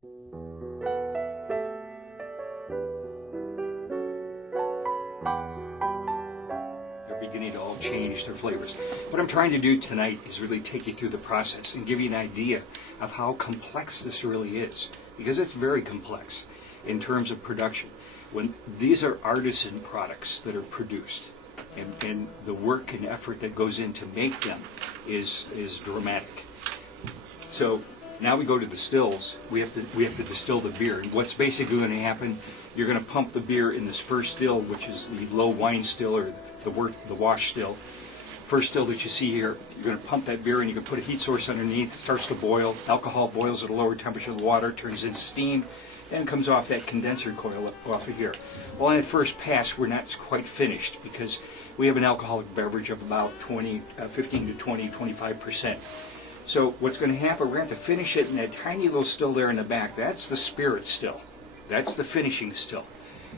Beginning to all change their flavors. What I'm trying to do tonight is really take you through the process and give you an idea of how complex this really is, because it's very complex in terms of production. When these are artisan products that are produced, and the work and effort that goes in to make them is dramatic. So now we go to the stills. We have to distill the beer, and what's basically going to happen, you're going to pump the beer in this first still, which is the low wine still, or the wash still. First still that you see here, you're going to pump that beer and you can put a heat source underneath. It starts to boil. Alcohol boils at a lower temperature. The water turns into steam, then comes off that condenser coil off of here. Well, in the first pass, we're not quite finished because we have an alcoholic beverage of about 15 to 20, 25%. So what's going to happen, we're going to have to finish it in that tiny little still there in the back. That's the spirit still. That's the finishing still.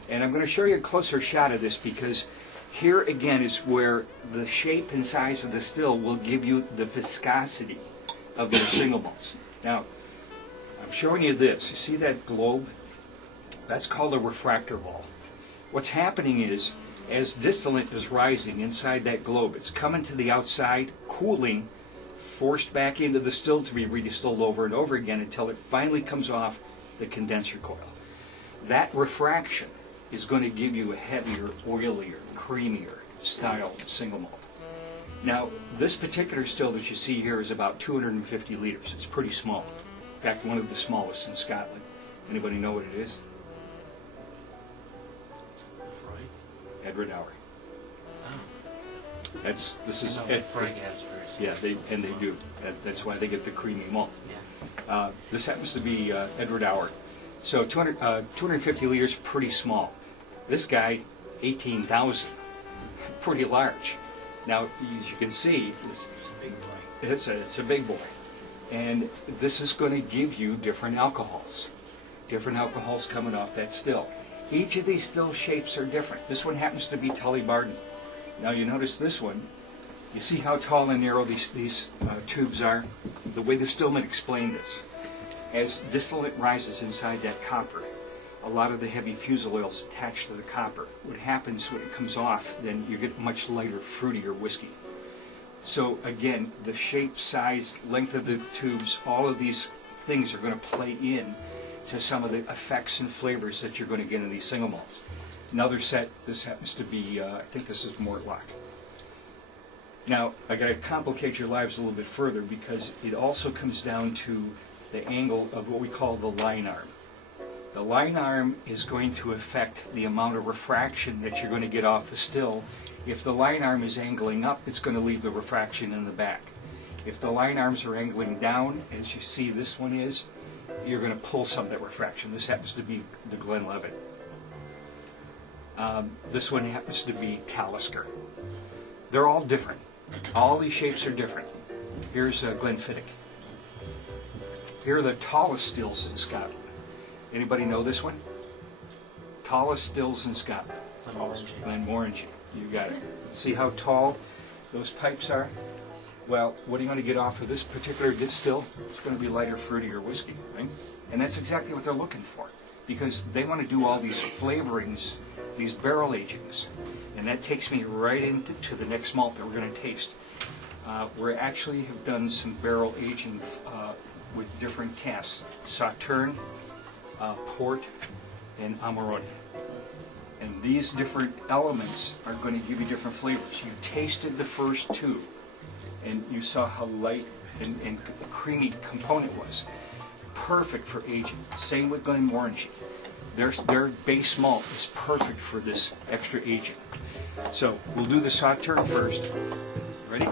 And I'm going to show you a closer shot of this because here again is where the shape and size of the still will give you the viscosity of your single malts. Now, I'm showing you this. You see that globe? That's called a refractor ball. What's happening is, as distillate is rising inside that globe, it's coming to the outside, cooling, forced back into the still to be redistilled over and over again until it finally comes off the condenser coil. That refraction is going to give you a heavier, oilier, creamier style single malt. Now, this particular still that you see here is about 250 liters. It's pretty small. In fact, one of the smallest in Scotland. Anybody know what it is? Edward Hour. Oh. This is Ed. Yeah, they do. That's why they get the creamy malt. Yeah. This happens to be Edward Hour. So 250 liters, pretty small. This guy, 18,000, pretty large. Now, as you can see, it's a big boy. It's a big boy. And this is going to give you different alcohols. Different alcohols coming off that still. Each of these still shapes are different. This one happens to be Tully Barden. Now you notice this one, you see how tall and narrow these tubes are? The way the stillman explained this. As distillate rises inside that copper, a lot of the heavy fusel oils attach to the copper. What happens when it comes off, then you get much lighter, fruitier whiskey. So again, the shape, size, length of the tubes, all of these things are going to play in to some of the effects and flavors that you're going to get in these single malts. Another set, this happens to be, I think this is Mortlock. Now, I got to complicate your lives a little bit further because it also comes down to the angle of what we call the line arm. The line arm is going to affect the amount of refraction that you're going to get off the still. If the line arm is angling up, it's going to leave the refraction in the back. If the line arms are angling down, as you see this one is, you're going to pull some of that refraction. This happens to be the Glenlivet. This one happens to be Talisker. They're all different. All these shapes are different. Here's Glenfiddich. Here are the tallest stills in Scotland. Anybody know this one? Tallest stills in Scotland. Glenmorangie. You got it. See how tall those pipes are? Well, what are you going to get off of this particular still? It's going to be lighter, fruitier whiskey, right? And that's exactly what they're looking for, because they want to do all these flavorings, these barrel agings. And that takes me right into the next malt that we're going to taste. We actually have done some barrel aging with different casks: Sauterne, Port, and Amarone. And these different elements are going to give you different flavors. You tasted the first two, and you saw how light and creamy component was. Perfect for aging. Same with Glenmorangie. Their base malt is perfect for this extra aging. So we'll do the Sauterne first. Ready?